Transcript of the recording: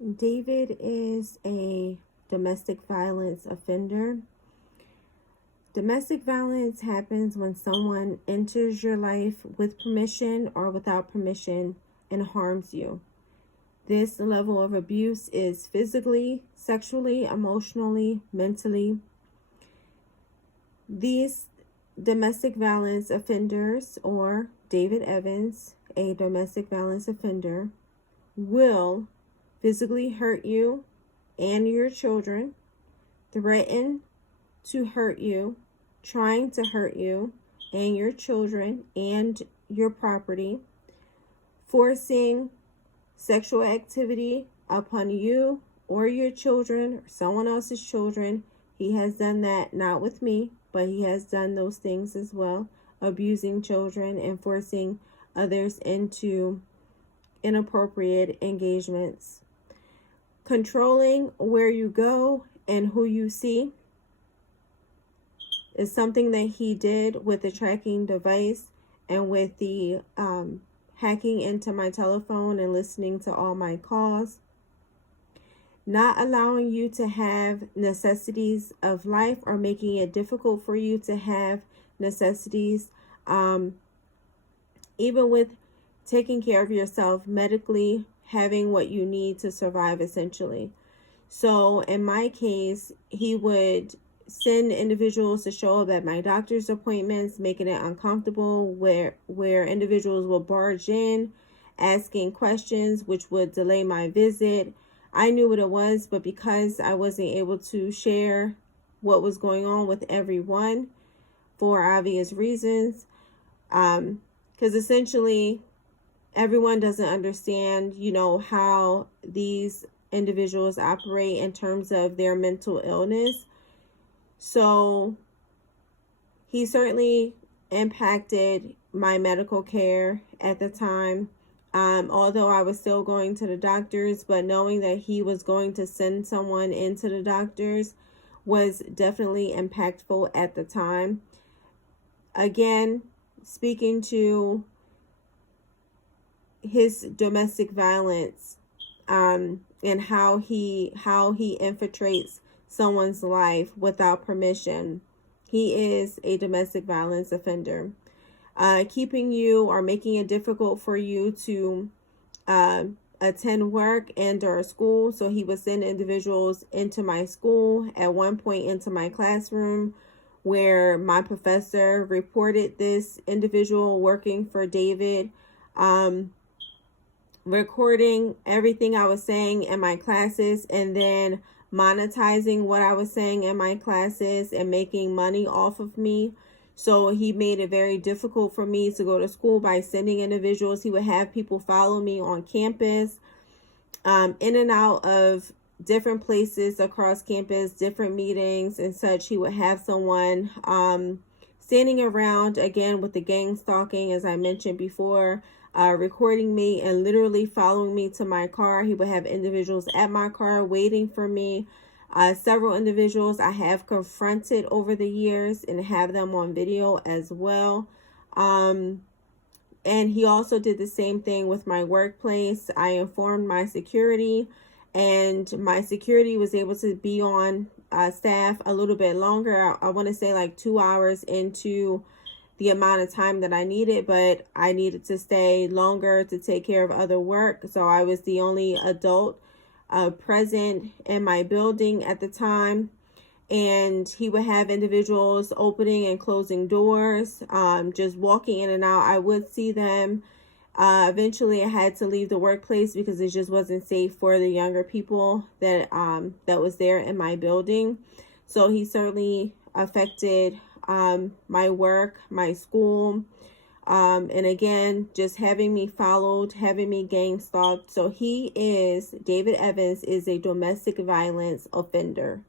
David is a domestic violence offender. Domestic violence happens when someone enters your life with permission or without permission and harms you. This level of abuse is physically, sexually, emotionally, mentally. These domestic violence offenders, or David Evans, a domestic violence offender, will physically hurt you and your children, threaten to hurt you, trying to hurt you and your children and your property, forcing sexual activity upon you or your children or someone else's children. He has done that, not with me, but he has done those things as well, abusing children and forcing others into inappropriate engagements. Controlling where you go and who you see is something that he did with the tracking device and with the hacking into my telephone and listening to all my calls. Not allowing you to have necessities of life or making it difficult for you to have necessities, even with taking care of yourself medically, having what you need to survive essentially. So in my case, he would send individuals to show up at my doctor's appointments, making it uncomfortable, where individuals will barge in, asking questions, which would delay my visit. I knew what it was, but because I wasn't able to share what was going on with everyone for obvious reasons, because essentially everyone doesn't understand, how these individuals operate in terms of their mental illness. So he certainly impacted my medical care at the time. Although I was still going to the doctors, but knowing that he was going to send someone into the doctors was definitely impactful at the time. Again, speaking to his domestic violence, and how he infiltrates someone's life without permission. He is a domestic violence offender. Keeping you or making it difficult for you to attend work and or school. So he would send individuals into my school, at one point into my classroom, where my professor reported this individual working for David, recording everything I was saying in my classes and then monetizing what I was saying in my classes and making money off of me. So he made it very difficult for me to go to school by sending individuals. He would have people follow me on campus, in and out of different places across campus, different meetings and such. He would have someone standing around, again, with the gang stalking, as I mentioned before, recording me and literally following me to my car. He would have individuals at my car waiting for me. Several individuals I have confronted over the years and have them on video as well. And he also did the same thing with my workplace. I informed my security, and my security was able to be on staff a little bit longer. I want to say like 2 hours into the amount of time that I needed, but I needed to stay longer to take care of other work. So I was the only adult present in my building at the time. And he would have individuals opening and closing doors, just walking in and out. I would see them. Eventually I had to leave the workplace because it just wasn't safe for the younger people that was there in my building. So he certainly affected my work, my school, and again, just having me followed, having me gang stalked. So David Evans is a domestic violence offender.